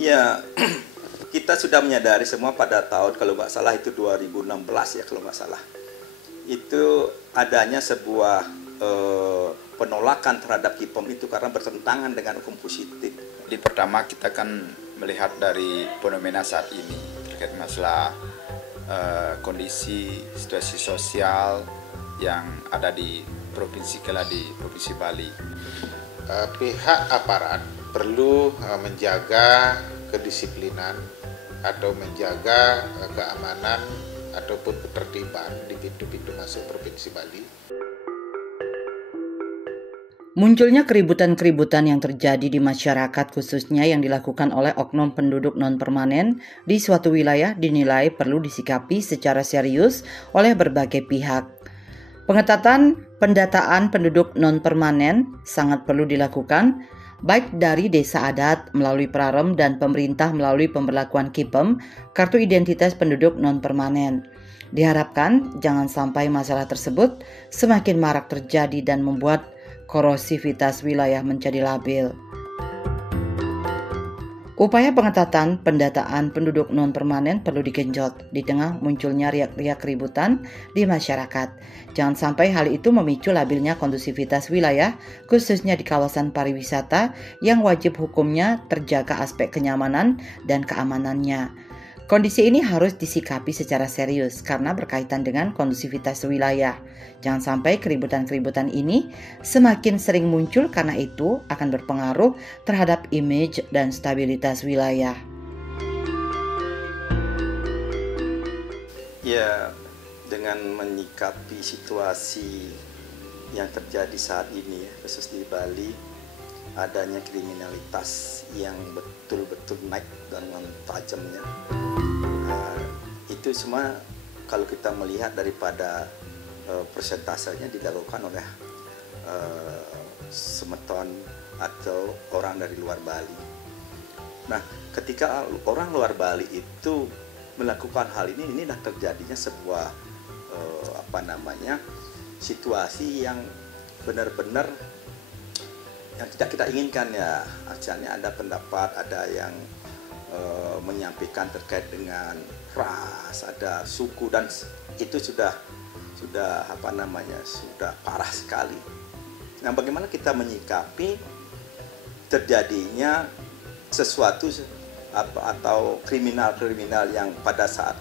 Ya, kita sudah menyadari semua pada tahun kalau nggak salah itu 2016 ya kalau nggak salah. Itu adanya sebuah penolakan terhadap KIPEM itu karena bertentangan dengan hukum positif. Di pertama kita kan melihat dari fenomena saat ini terkait masalah kondisi situasi sosial yang ada di Provinsi Bali. Pihak aparat perlu menjaga kedisiplinan atau menjaga keamanan ataupun ketertiban di pintu-pintu masuk Provinsi Bali. Munculnya keributan-keributan yang terjadi di masyarakat khususnya yang dilakukan oleh oknum penduduk non-permanen di suatu wilayah dinilai perlu disikapi secara serius oleh berbagai pihak. Pengetatan pendataan penduduk non-permanen sangat perlu dilakukan baik dari desa adat melalui Prarem dan pemerintah melalui pemberlakuan KIPEM, Kartu Identitas Penduduk Non-Permanen. Diharapkan jangan sampai masalah tersebut semakin marak terjadi dan membuat korosivitas wilayah menjadi labil. Upaya pengetatan pendataan penduduk non-permanen perlu digenjot di tengah munculnya riak-riak keributan di masyarakat. Jangan sampai hal itu memicu labilnya kondusivitas wilayah, khususnya di kawasan pariwisata yang wajib hukumnya terjaga aspek kenyamanan dan keamanannya. Kondisi ini harus disikapi secara serius karena berkaitan dengan kondusivitas wilayah. Jangan sampai keributan-keributan ini semakin sering muncul karena itu akan berpengaruh terhadap image dan stabilitas wilayah. Ya, dengan menyikapi situasi yang terjadi saat ini ya, khusus di Bali, adanya kriminalitas yang betul-betul naik dengan tajamnya. Itu semua kalau kita melihat daripada persentasenya dilakukan oleh semeton atau orang dari luar Bali. Nah, ketika orang luar Bali itu melakukan hal ini dah terjadinya sebuah situasi yang benar-benar yang tidak kita inginkan ya. Akhirnya ada pendapat, ada yang menyampaikan terkait dengan ras, ada suku, dan itu sudah parah sekali. Nah, bagaimana kita menyikapi terjadinya sesuatu atau kriminal yang pada saat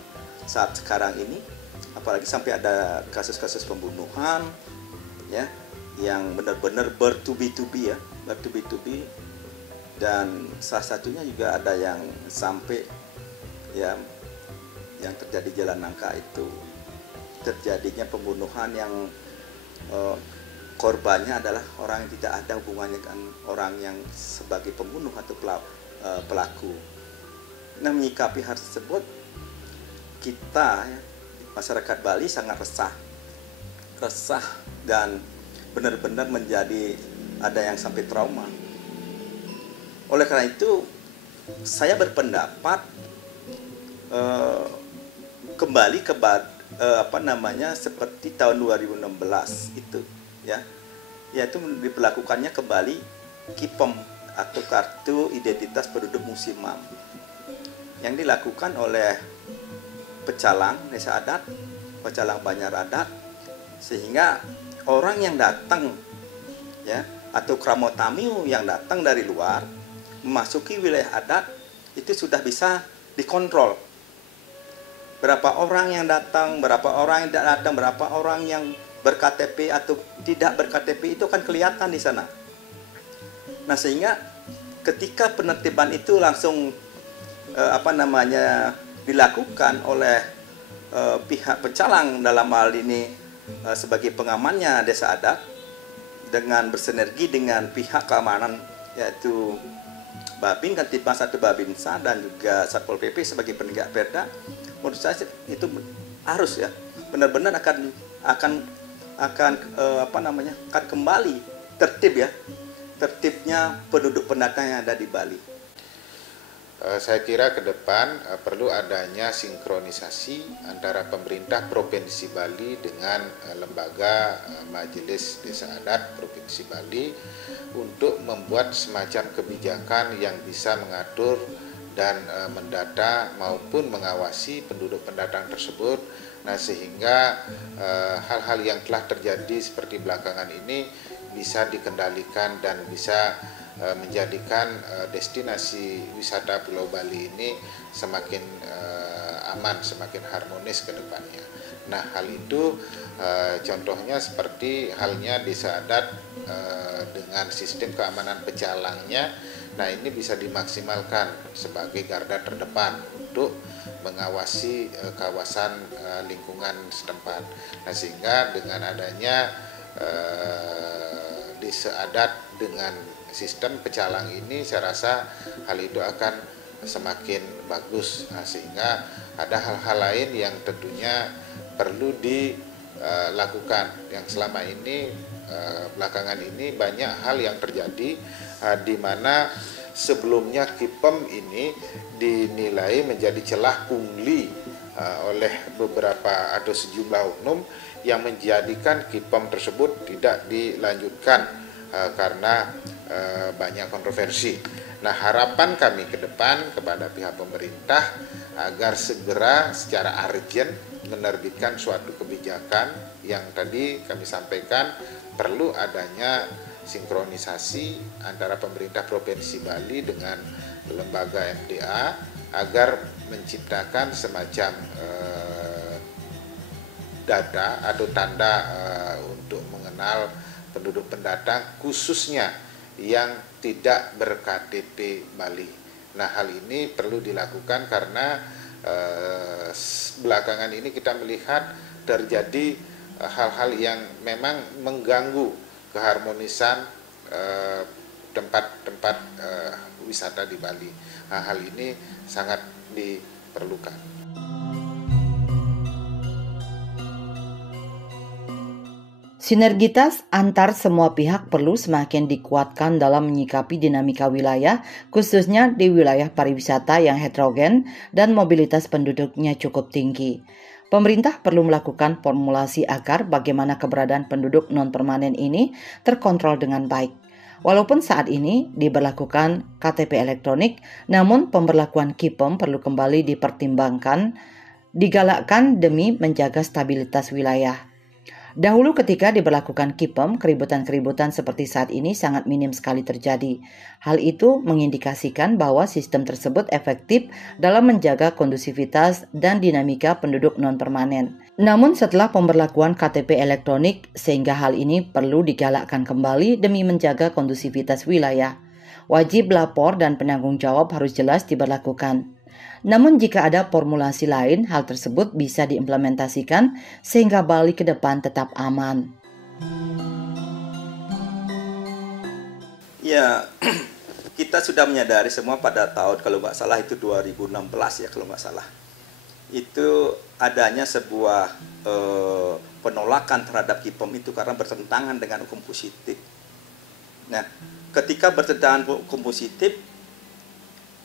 sekarang ini, apalagi sampai ada kasus-kasus pembunuhan ya yang benar-benar bertubi-tubi, dan salah satunya juga ada yang sampai ya yang terjadi Jalan Nangka itu terjadinya pembunuhan yang korbannya adalah orang yang tidak ada hubungannya dengan orang yang sebagai pembunuh atau pelaku. Nah, menyikapi hal tersebut kita masyarakat Bali sangat resah dan benar-benar menjadi ada yang sampai trauma. Oleh karena itu, saya berpendapat kembali ke seperti tahun 2016 itu ya, yaitu diberlakukannya kembali KIPEM atau Kartu Identitas Penduduk Musiman yang dilakukan oleh pecalang desa adat, pecalang Banjar adat, sehingga orang yang datang ya atau kramotamiu yang datang dari luar memasuki wilayah adat itu sudah bisa dikontrol. Berapa orang yang datang, berapa orang yang tidak datang, berapa orang yang ber-KTP atau tidak ber-KTP itu kan kelihatan di sana. Nah, sehingga ketika penertiban itu langsung dilakukan oleh pihak pecalang dalam hal ini sebagai pengamannya desa adat dengan bersinergi dengan pihak keamanan yaitu Babin, Kantipmas 1 Babinsa dan juga Satpol PP sebagai penegak perda, menurut saya itu harus ya benar-benar akan kembali tertibnya penduduk pendatang yang ada di Bali. Saya kira ke depan perlu adanya sinkronisasi antara pemerintah Provinsi Bali dengan lembaga Majelis Desa Adat Provinsi Bali untuk membuat semacam kebijakan yang bisa mengatur dan mendata maupun mengawasi penduduk pendatang tersebut. Nah, sehingga hal-hal yang telah terjadi seperti belakangan ini bisa dikendalikan dan bisa menjadikan destinasi wisata Pulau Bali ini semakin aman, semakin harmonis ke depannya. Nah, hal itu contohnya seperti halnya desa adat dengan sistem keamanan pecalangnya. Nah, ini bisa dimaksimalkan sebagai garda terdepan untuk mengawasi kawasan lingkungan setempat. Nah, sehingga dengan adanya desa adat dengan sistem pecalang ini, saya rasa hal itu akan semakin bagus. Nah, sehingga ada hal-hal lain yang tentunya perlu dilakukan. Yang selama ini belakangan ini banyak hal yang terjadi di mana sebelumnya KIPEM ini dinilai menjadi celah pungli oleh beberapa atau sejumlah oknum yang menjadikan KIPEM tersebut tidak dilanjutkan karena banyak kontroversi. Nah, harapan kami ke depan kepada pihak pemerintah agar segera secara urgent menerbitkan suatu kebijakan yang tadi kami sampaikan, perlu adanya sinkronisasi antara pemerintah Provinsi Bali dengan lembaga MDA agar menciptakan semacam data atau tanda untuk mengenal penduduk pendatang khususnya yang tidak ber-KTP Bali. Nah, hal ini perlu dilakukan karena belakangan ini kita melihat terjadi hal-hal yang memang mengganggu keharmonisan tempat-tempat wisata di Bali. Nah, hal ini sangat diperlukan. Sinergitas antar semua pihak perlu semakin dikuatkan dalam menyikapi dinamika wilayah, khususnya di wilayah pariwisata yang heterogen dan mobilitas penduduknya cukup tinggi. Pemerintah perlu melakukan formulasi agar bagaimana keberadaan penduduk non-permanen ini terkontrol dengan baik. Walaupun saat ini diberlakukan KTP elektronik, namun pemberlakuan KIPEM perlu kembali dipertimbangkan, digalakkan demi menjaga stabilitas wilayah. Dahulu ketika diberlakukan KIPEM, keributan-keributan seperti saat ini sangat minim sekali terjadi. Hal itu mengindikasikan bahwa sistem tersebut efektif dalam menjaga kondusivitas dan dinamika penduduk non-permanen. Namun setelah pemberlakuan KTP elektronik, sehingga hal ini perlu digalakkan kembali demi menjaga kondusivitas wilayah. Wajib lapor dan penanggung jawab harus jelas diberlakukan. Namun jika ada formulasi lain, hal tersebut bisa diimplementasikan sehingga Bali ke depan tetap aman. Ya, kita sudah menyadari semua pada tahun, kalau nggak salah itu 2016 ya kalau nggak salah. Itu adanya sebuah penolakan terhadap KIPEM itu karena bertentangan dengan hukum positif. Nah, ketika bertentangan hukum positif,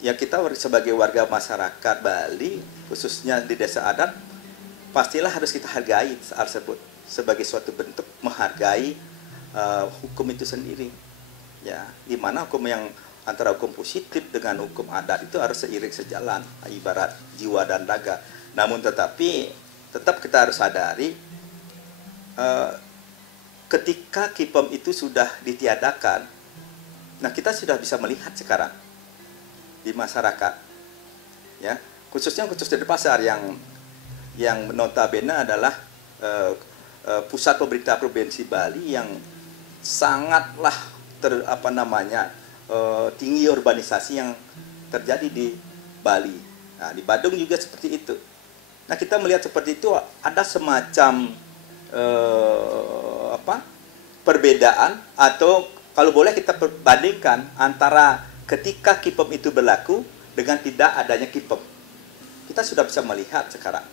ya kita sebagai warga masyarakat Bali, khususnya di desa adat, pastilah harus kita hargai hal tersebut sebagai suatu bentuk menghargai hukum itu sendiri. Ya, di mana hukum yang antara hukum positif dengan hukum adat itu harus seiring sejalan, ibarat jiwa dan raga. Namun tetapi tetap kita harus sadari ketika KIPEM itu sudah ditiadakan, nah kita sudah bisa melihat sekarang di masyarakat, ya khususnya khusus di pasar yang notabene adalah pusat pemerintah Provinsi Bali yang sangatlah tinggi urbanisasi yang terjadi di Bali. Nah, di Badung juga seperti itu. Nah, kita melihat seperti itu ada semacam perbedaan, atau kalau boleh kita bandingkan antara ketika KIPEM itu berlaku dengan tidak adanya KIPEM. Kita sudah bisa melihat sekarang,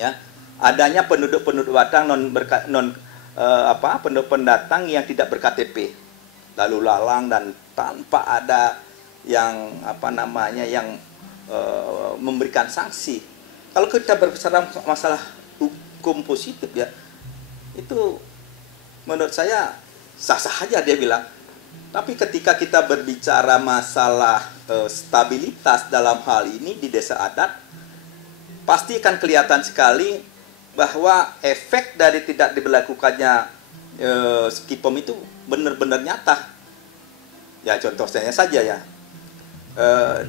ya, adanya penduduk datang penduduk pendatang yang tidak ber-KTP, lalu lalang dan tanpa ada yang memberikan sanksi. Kalau kita berbicara masalah hukum positif, ya itu menurut saya sah-sah saja dia bilang. Tapi ketika kita berbicara masalah stabilitas dalam hal ini di desa adat, pasti akan kelihatan sekali bahwa efek dari tidak diberlakukannya Kipom itu benar-benar nyata. Ya contohnya saja ya,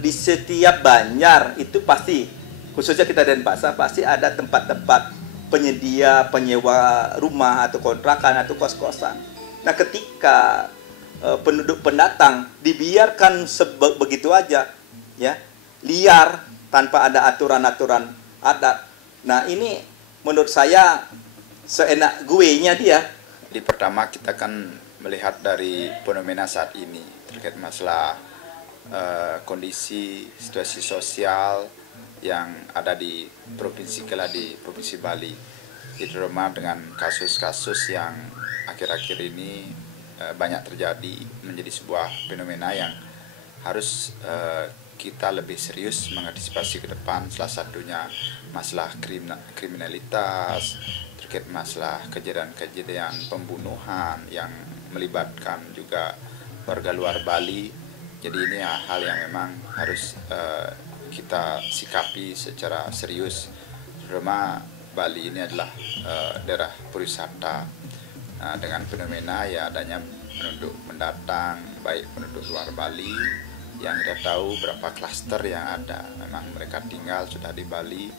di setiap banjar itu pasti, khususnya kita Denpasar, pasti ada tempat-tempat penyewa rumah atau kontrakan atau kos-kosan. Nah ketika penduduk pendatang dibiarkan begitu aja, ya, liar tanpa ada aturan-aturan adat. Nah ini menurut saya seenak gue-nya dia. Di pertama kita kan melihat dari fenomena saat ini terkait masalah kondisi situasi sosial yang ada di provinsi Bali, terutama dengan kasus-kasus yang akhir-akhir ini banyak terjadi, menjadi sebuah fenomena yang harus kita lebih serius mengantisipasi ke depan. Salah satunya masalah kriminalitas, terkait masalah kejadian-kejadian pembunuhan yang melibatkan juga warga luar Bali. Jadi ini hal yang memang harus kita sikapi secara serius, terutama Bali ini adalah daerah pariwisata. Dengan fenomena ya adanya penduduk mendatang, baik penduduk luar Bali yang kita tahu berapa klaster yang ada, memang mereka tinggal sudah di Bali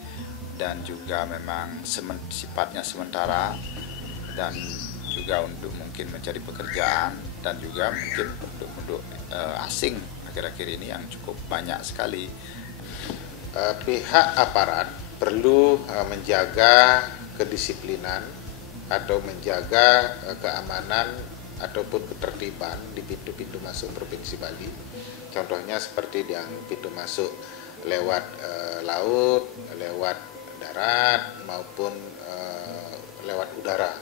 dan juga memang sifatnya sementara dan juga untuk mungkin mencari pekerjaan, dan juga mungkin penduduk asing akhir-akhir ini yang cukup banyak sekali. Pihak aparat perlu menjaga kedisiplinan atau menjaga keamanan ataupun ketertiban di pintu-pintu masuk Provinsi Bali. Contohnya seperti yang pintu masuk lewat laut, lewat darat maupun lewat udara.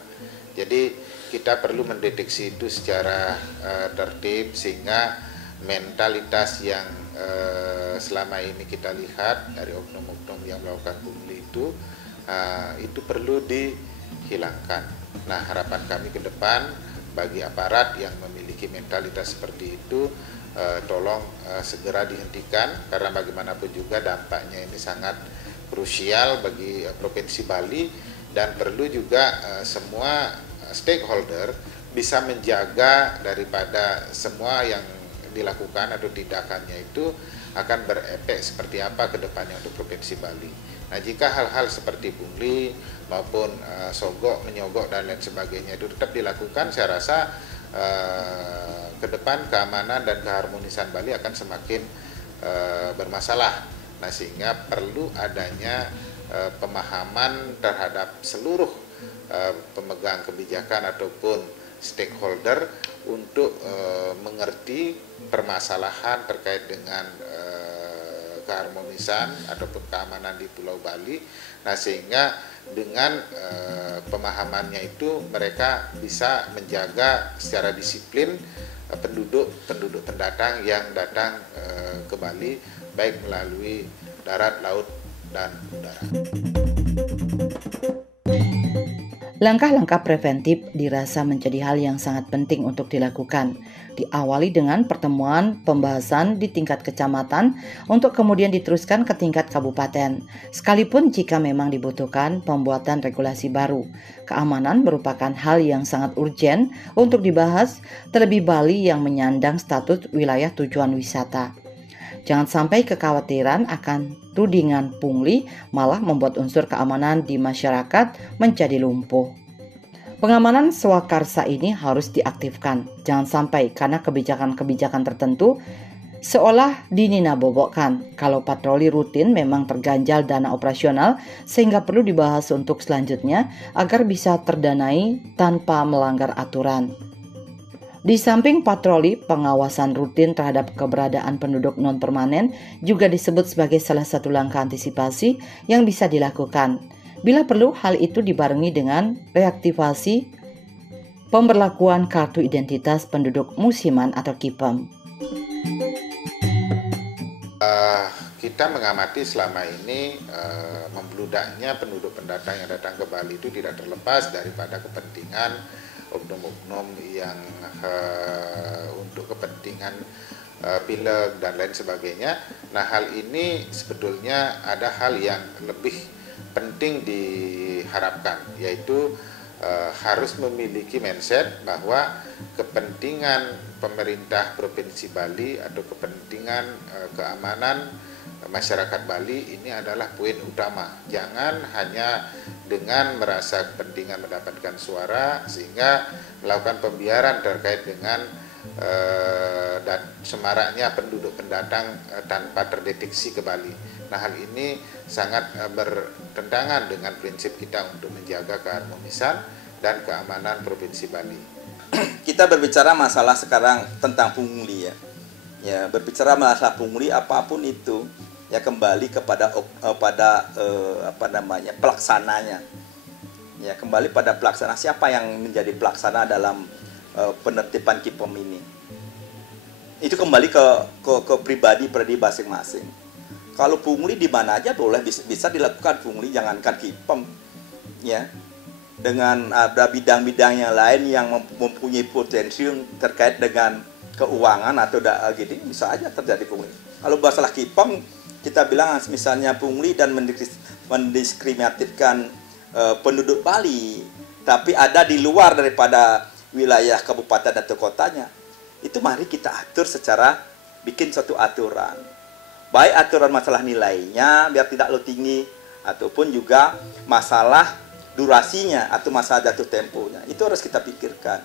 Jadi kita perlu mendeteksi itu secara tertib, sehingga mentalitas yang selama ini kita lihat dari oknum-oknum yang melakukan pungli itu perlu dihilangkan. Nah, harapan kami ke depan bagi aparat yang memiliki mentalitas seperti itu, tolong segera dihentikan, karena bagaimanapun juga dampaknya ini sangat krusial bagi Provinsi Bali, dan perlu juga semua stakeholder bisa menjaga daripada semua yang dilakukan atau tindakannya itu akan berefek seperti apa ke depannya untuk Provinsi Bali. Nah, jika hal-hal seperti pungli maupun sogok, menyogok dan lain sebagainya itu tetap dilakukan, saya rasa ke depan keamanan dan keharmonisan Bali akan semakin bermasalah. Nah, sehingga perlu adanya pemahaman terhadap seluruh pemegang kebijakan ataupun stakeholder untuk mengerti permasalahan terkait dengan keharmonisan ataupun keamanan di Pulau Bali. Nah, sehingga dengan pemahamannya itu mereka bisa menjaga secara disiplin penduduk pendatang yang datang ke Bali, baik melalui darat, laut, dan udara. Langkah-langkah preventif dirasa menjadi hal yang sangat penting untuk dilakukan. Diawali dengan pertemuan pembahasan di tingkat kecamatan untuk kemudian diteruskan ke tingkat kabupaten. Sekalipun jika memang dibutuhkan pembuatan regulasi baru, keamanan merupakan hal yang sangat urgen untuk dibahas, terlebih Bali yang menyandang status wilayah tujuan wisata. Jangan sampai kekhawatiran akan tudingan pungli malah membuat unsur keamanan di masyarakat menjadi lumpuh. Pengamanan swakarsa ini harus diaktifkan. Jangan sampai karena kebijakan-kebijakan tertentu seolah dinina-bobokkan. Kalau patroli rutin memang terganjal dana operasional, sehingga perlu dibahas untuk selanjutnya agar bisa terdanai tanpa melanggar aturan. Di samping patroli, pengawasan rutin terhadap keberadaan penduduk non-permanen juga disebut sebagai salah satu langkah antisipasi yang bisa dilakukan. Bila perlu, hal itu dibarengi dengan reaktivasi pemberlakuan kartu identitas penduduk musiman atau KIPEM. Kita mengamati selama ini membludaknya penduduk pendatang yang datang ke Bali itu tidak terlepas daripada kepentingan oknum-oknum yang untuk kepentingan pileg dan lain sebagainya. Nah, hal ini sebetulnya ada hal yang lebih penting diharapkan, yaitu harus memiliki mindset bahwa kepentingan pemerintah Provinsi Bali atau kepentingan keamanan masyarakat Bali ini adalah poin utama. Jangan hanya dengan merasa kepentingan mendapatkan suara sehingga melakukan pembiaran terkait dengan dan semaraknya penduduk pendatang tanpa terdeteksi ke Bali. Nah, hal ini sangat bertentangan dengan prinsip kita untuk menjaga keharmonisan dan keamanan Provinsi Bali. Kita berbicara masalah sekarang tentang pungli ya. Ya, berbicara masalah pungli apapun itu ya kembali kepada pelaksananya. Ya, kembali pada pelaksana, siapa yang menjadi pelaksana dalam penertiban KIPEM ini. Itu kembali ke pribadi masing-masing. Kalau pungli di mana aja boleh bisa dilakukan pungli, jangankan KIPEM ya. Dengan ada bidang-bidang yang lain yang mempunyai potensi terkait dengan keuangan atau gitu bisa aja terjadi pungli. Kalau masalah KIPEM kita bilang misalnya pungli dan mendiskriminatifkan penduduk Bali, tapi ada di luar daripada wilayah kabupaten atau kotanya, itu mari kita atur secara bikin suatu aturan. Baik aturan masalah nilainya biar tidak lo tinggi, ataupun juga masalah durasinya atau masalah jatuh temponya. Itu harus kita pikirkan.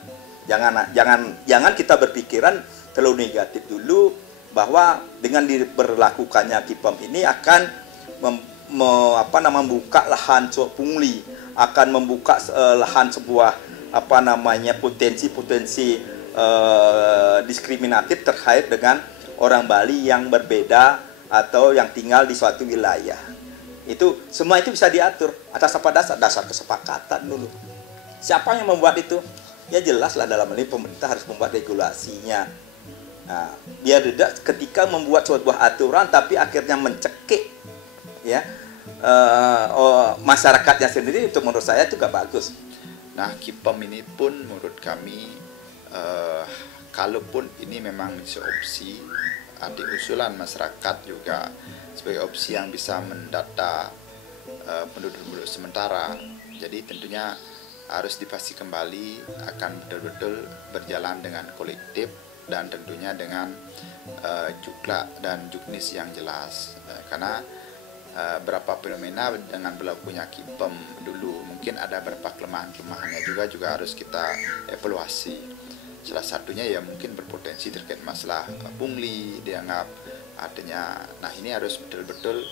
Jangan kita berpikiran terlalu negatif dulu bahwa dengan diberlakukannya KIPEM ini akan membuka lahan pungli, akan membuka lahan sebuah potensi diskriminatif terkait dengan orang Bali yang berbeda atau yang tinggal di suatu wilayah. Itu semua itu bisa diatur atas apa dasar kesepakatan dulu. Siapa yang membuat itu? Ya jelaslah dalam ini pemerintah harus membuat regulasinya. Nah, biar tidak ketika membuat sebuah aturan tapi akhirnya mencekik ya masyarakatnya sendiri, itu menurut saya juga bagus. Nah, KIPEM ini pun menurut kami kalaupun ini memang opsi, ada usulan masyarakat juga sebagai opsi yang bisa mendata penduduk sementara. Jadi tentunya harus dipastikan kembali akan betul-betul berjalan dengan kolektif dan tentunya dengan juklak dan juknis yang jelas. Karena berapa fenomena dengan berlakunya KIPEM dulu mungkin ada beberapa kelemahan-kelemahannya juga harus kita evaluasi. Salah satunya ya mungkin berpotensi terkait masalah pungli dianggap adanya. Nah, ini harus betul-betul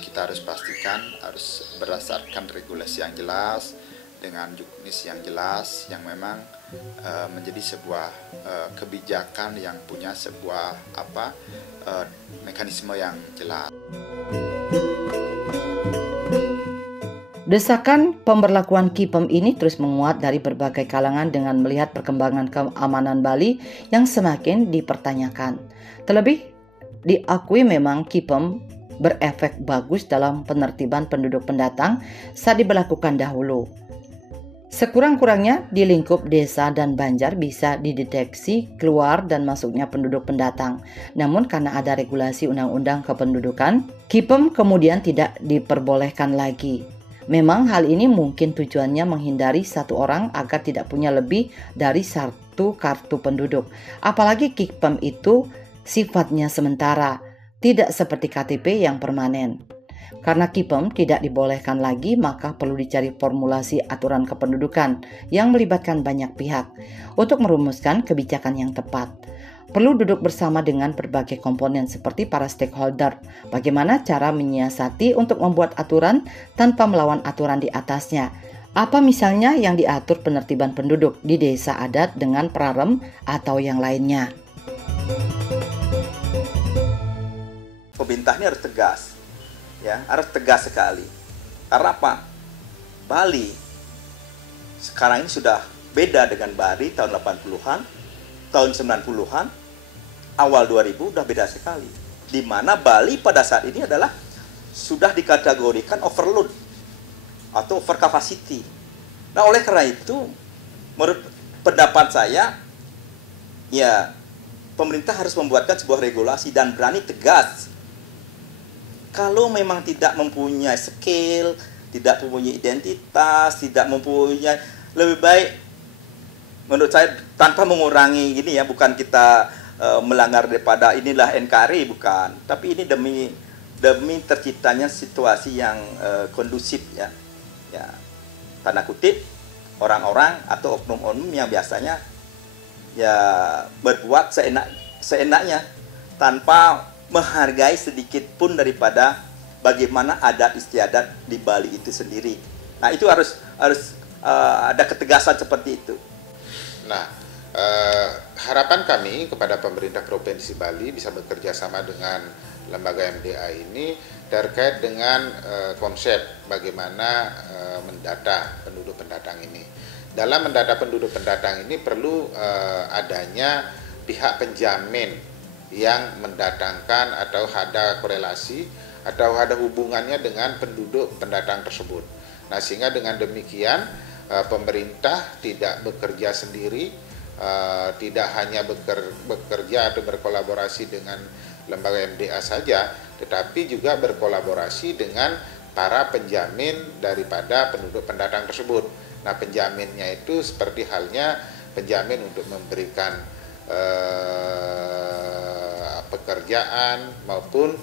kita harus pastikan harus berdasarkan regulasi yang jelas dengan juknis yang jelas yang memang menjadi sebuah kebijakan yang punya sebuah mekanisme yang jelas. Desakan pemberlakuan KIPEM ini terus menguat dari berbagai kalangan dengan melihat perkembangan keamanan Bali yang semakin dipertanyakan. Terlebih diakui memang KIPEM berefek bagus dalam penertiban penduduk pendatang saat diberlakukan dahulu. Sekurang-kurangnya di lingkup desa dan banjar bisa dideteksi keluar dan masuknya penduduk pendatang. Namun karena ada regulasi undang-undang kependudukan, KIPEM kemudian tidak diperbolehkan lagi. Memang hal ini mungkin tujuannya menghindari satu orang agar tidak punya lebih dari satu kartu penduduk. Apalagi KIPEM itu sifatnya sementara, tidak seperti KTP yang permanen. Karena KIPEM tidak dibolehkan lagi, maka perlu dicari formulasi aturan kependudukan yang melibatkan banyak pihak untuk merumuskan kebijakan yang tepat. Perlu duduk bersama dengan berbagai komponen seperti para stakeholder. Bagaimana cara menyiasati untuk membuat aturan tanpa melawan aturan di atasnya? Apa misalnya yang diatur penertiban penduduk di desa adat dengan prarem atau yang lainnya? Pemerintah ini harus tegas. Ya, harus tegas sekali. Karena apa? Bali sekarang ini sudah beda dengan Bali tahun 80-an, tahun 90-an, awal 2000 udah beda sekali. Di mana Bali pada saat ini adalah sudah dikategorikan overload atau over capacity. Nah, oleh karena itu, menurut pendapat saya, ya pemerintah harus membuatkan sebuah regulasi dan berani tegas. Kalau memang tidak mempunyai skill, tidak mempunyai identitas, tidak mempunyai, lebih baik menurut saya tanpa mengurangi ini ya, bukan kita melanggar daripada inilah NKRI, bukan, tapi ini demi terciptanya situasi yang kondusif ya, tanda kutip, orang-orang atau oknum-oknum yang biasanya ya berbuat seenaknya tanpa menghargai sedikit pun daripada bagaimana adat istiadat di Bali itu sendiri. Nah, itu harus ada ketegasan seperti itu. Nah, harapan kami kepada pemerintah Provinsi Bali bisa bekerja sama dengan lembaga MDA ini terkait dengan konsep bagaimana mendata penduduk pendatang ini. Dalam mendata penduduk pendatang ini perlu adanya pihak penjamin yang mendatangkan atau ada korelasi atau ada hubungannya dengan penduduk pendatang tersebut. Nah, sehingga dengan demikian pemerintah tidak bekerja sendiri, tidak hanya bekerja atau berkolaborasi dengan lembaga MDA saja, tetapi juga berkolaborasi dengan para penjamin daripada penduduk pendatang tersebut. Nah, penjaminnya itu seperti halnya penjamin untuk memberikan pekerjaan maupun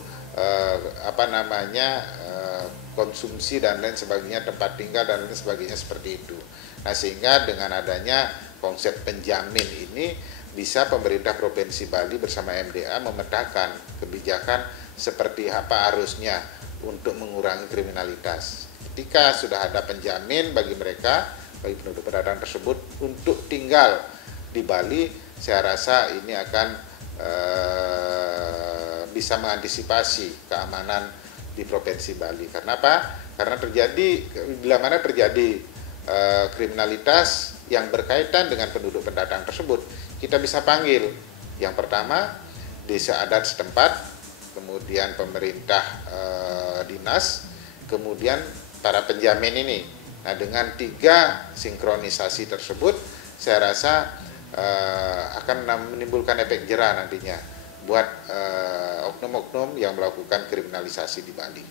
konsumsi dan lain sebagainya, tempat tinggal dan lain sebagainya seperti itu. Nah, sehingga dengan adanya konsep penjamin ini bisa pemerintah Provinsi Bali bersama MDA memetakan kebijakan seperti apa harusnya untuk mengurangi kriminalitas. Ketika sudah ada penjamin bagi mereka, bagi penduduk pendatang tersebut untuk tinggal di Bali, saya rasa ini akan bisa mengantisipasi keamanan di Provinsi Bali. Karena apa? Karena bila mana terjadi kriminalitas yang berkaitan dengan penduduk pendatang tersebut, kita bisa panggil yang pertama desa adat setempat, kemudian pemerintah dinas, kemudian para penjamin ini. Nah, dengan 3 sinkronisasi tersebut, saya rasa akan menimbulkan efek jerah nantinya buat oknum-oknum yang melakukan kriminalisasi di Bali.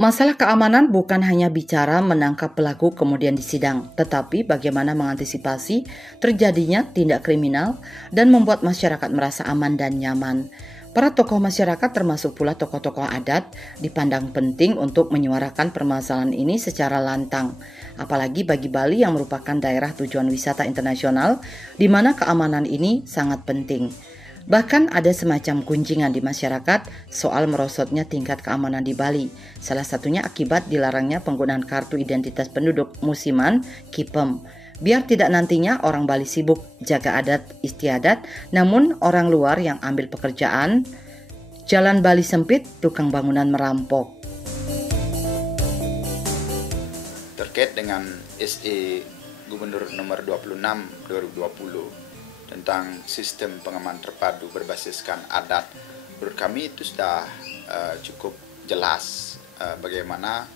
Masalah keamanan bukan hanya bicara menangkap pelaku kemudian disidang, tetapi bagaimana mengantisipasi terjadinya tindak kriminal dan membuat masyarakat merasa aman dan nyaman. Para tokoh masyarakat termasuk pula tokoh-tokoh adat dipandang penting untuk menyuarakan permasalahan ini secara lantang. Apalagi bagi Bali yang merupakan daerah tujuan wisata internasional di mana keamanan ini sangat penting. Bahkan ada semacam gunjingan di masyarakat soal merosotnya tingkat keamanan di Bali. Salah satunya akibat dilarangnya penggunaan kartu identitas penduduk musiman KIPEM. Biar tidak nantinya orang Bali sibuk jaga adat istiadat, namun orang luar yang ambil pekerjaan, jalan Bali sempit, tukang bangunan merampok. Terkait dengan SE Gubernur nomor 26 2020 tentang sistem pengaman terpadu berbasiskan adat, menurut kami itu sudah cukup jelas bagaimana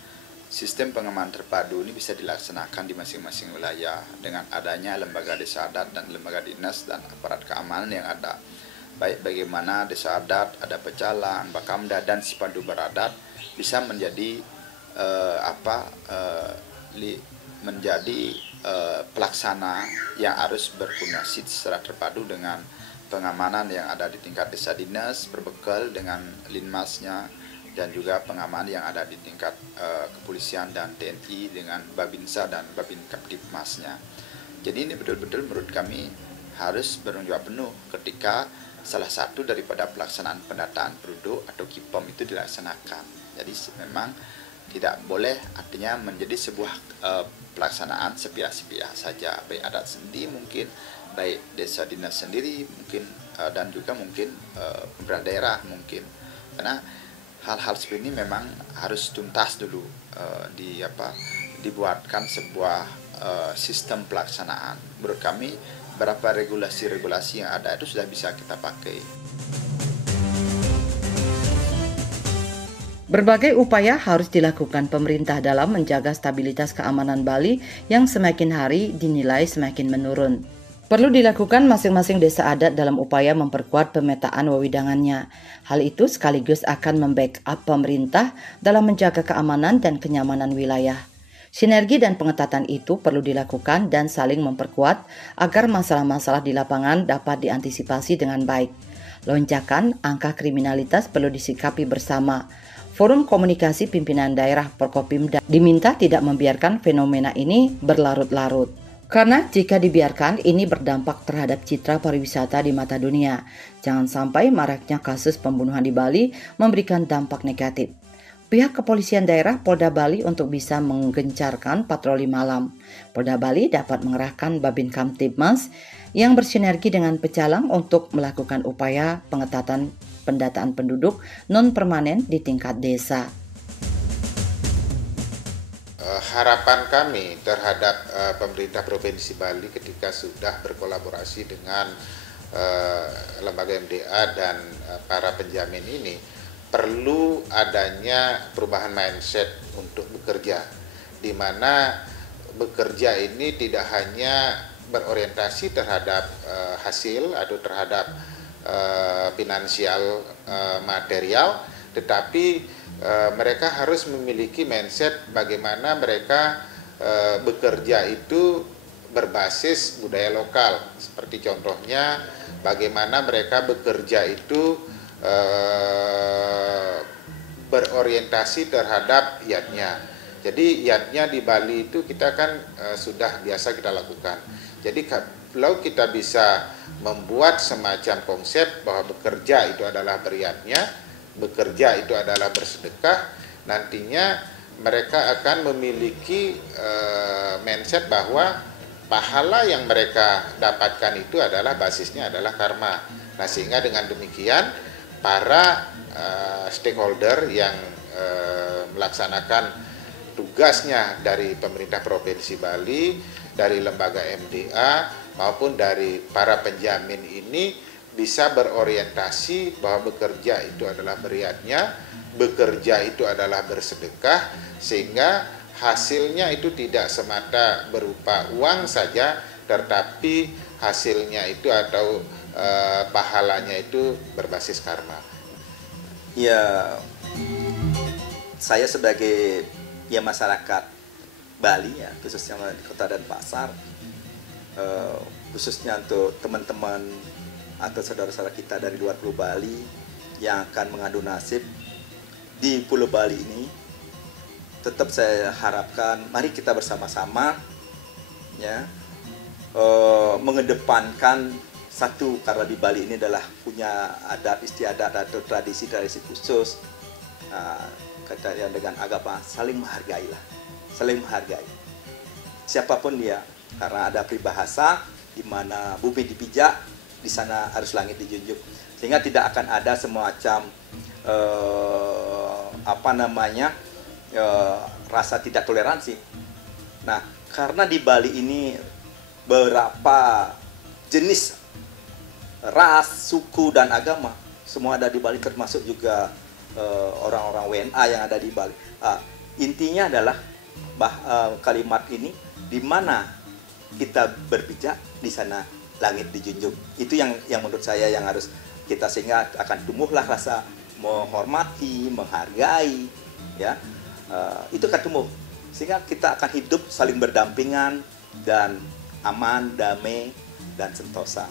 sistem pengaman terpadu ini bisa dilaksanakan di masing-masing wilayah dengan adanya lembaga desa adat dan lembaga dinas dan aparat keamanan yang ada. Baik bagaimana desa adat, ada pecalang, bakamda dan sipandu beradat bisa menjadi pelaksana yang harus berkoordinasi secara terpadu dengan pengamanan yang ada di tingkat desa dinas berbekal dengan linmasnya dan juga pengamanan yang ada di tingkat kepolisian dan TNI dengan Babinsa dan Babin Kaptipmasnya. Jadi ini betul-betul menurut kami harus bertanggung jawab penuh ketika salah satu daripada pelaksanaan pendataan penduduk atau KIPEM itu dilaksanakan. Jadi memang tidak boleh artinya menjadi sebuah pelaksanaan sepihak-sepihak saja, baik adat sendiri mungkin, baik desa dinas sendiri mungkin, dan juga mungkin pemerintah daerah mungkin. Karena hal-hal seperti ini memang harus tuntas dulu dibuatkan sebuah sistem pelaksanaan. Menurut kami beberapa regulasi-regulasi yang ada itu sudah bisa kita pakai. Berbagai upaya harus dilakukan pemerintah dalam menjaga stabilitas keamanan Bali yang semakin hari dinilai semakin menurun. Perlu dilakukan masing-masing desa adat dalam upaya memperkuat pemetaan wewidangannya. Hal itu sekaligus akan membackup pemerintah dalam menjaga keamanan dan kenyamanan wilayah. Sinergi dan pengetatan itu perlu dilakukan dan saling memperkuat agar masalah-masalah di lapangan dapat diantisipasi dengan baik. Lonjakan angka kriminalitas perlu disikapi bersama. Forum Komunikasi Pimpinan Daerah Forkopimda diminta tidak membiarkan fenomena ini berlarut-larut. Karena jika dibiarkan, ini berdampak terhadap citra pariwisata di mata dunia. Jangan sampai maraknya kasus pembunuhan di Bali memberikan dampak negatif. Pihak kepolisian daerah Polda Bali untuk bisa menggencarkan patroli malam. Polda Bali dapat mengerahkan Babin Kamtibmas yang bersinergi dengan Pecalang untuk melakukan upaya pengetatan pendataan penduduk non-permanen di tingkat desa. Harapan kami terhadap pemerintah Provinsi Bali ketika sudah berkolaborasi dengan lembaga MDA dan para penjamin ini, perlu adanya perubahan mindset untuk bekerja, di mana bekerja ini tidak hanya berorientasi terhadap hasil atau terhadap finansial material, tetapi mereka harus memiliki mindset bagaimana mereka bekerja itu berbasis budaya lokal. Seperti contohnya bagaimana mereka bekerja itu berorientasi terhadap yatnya. Jadi yatnya di Bali itu kita kan sudah biasa kita lakukan. Jadi kalau kita bisa membuat semacam konsep bahwa bekerja itu adalah beryatnya, bekerja itu adalah bersedekah, nantinya mereka akan memiliki mindset bahwa pahala yang mereka dapatkan itu adalah basisnya adalah karma. Nah, sehingga dengan demikian para stakeholder yang melaksanakan tugasnya dari pemerintah Provinsi Bali, dari lembaga MDA maupun dari para penjamin ini bisa berorientasi bahwa bekerja itu adalah beriatnya, bekerja itu adalah bersedekah, sehingga hasilnya itu tidak semata berupa uang saja, tetapi hasilnya itu atau pahalanya itu berbasis karma. Ya, saya sebagai masyarakat Bali ya, khususnya di Kota Denpasar, khususnya untuk teman-teman atau saudara-saudara kita dari luar Pulau Bali yang akan mengadu nasib di Pulau Bali ini, tetap saya harapkan mari kita bersama-sama ya mengedepankan satu, karena di Bali ini adalah punya adat istiadat atau tradisi khusus, kata yang dengan agama saling menghargailah, saling menghargai siapapun dia, karena ada peribahasa di mana bumi dipijak, di sana harus langit dijunjung, sehingga tidak akan ada semacam rasa tidak toleransi. Nah, karena di Bali ini beberapa jenis ras, suku dan agama semua ada di Bali, termasuk juga orang-orang WNA yang ada di Bali. Intinya adalah kalimat ini, di mana kita berpijak, di sana langit dijunjung. Itu yang menurut saya yang harus kita, sehingga akan tumbuhlah rasa menghormati, menghargai, ya. Itu akan tumbuh, sehingga kita akan hidup saling berdampingan dan aman, damai dan sentosa.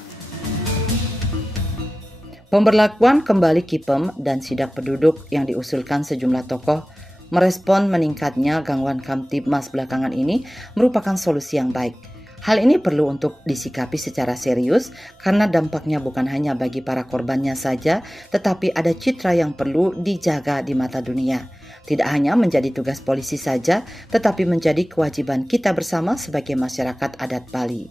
Pemberlakuan kembali KIPEM dan sidak penduduk yang diusulkan sejumlah tokoh merespon meningkatnya gangguan Kamtibmas belakangan ini merupakan solusi yang baik. Hal ini perlu untuk disikapi secara serius karena dampaknya bukan hanya bagi para korbannya saja, tetapi ada citra yang perlu dijaga di mata dunia. Tidak hanya menjadi tugas polisi saja, tetapi menjadi kewajiban kita bersama sebagai masyarakat adat Bali.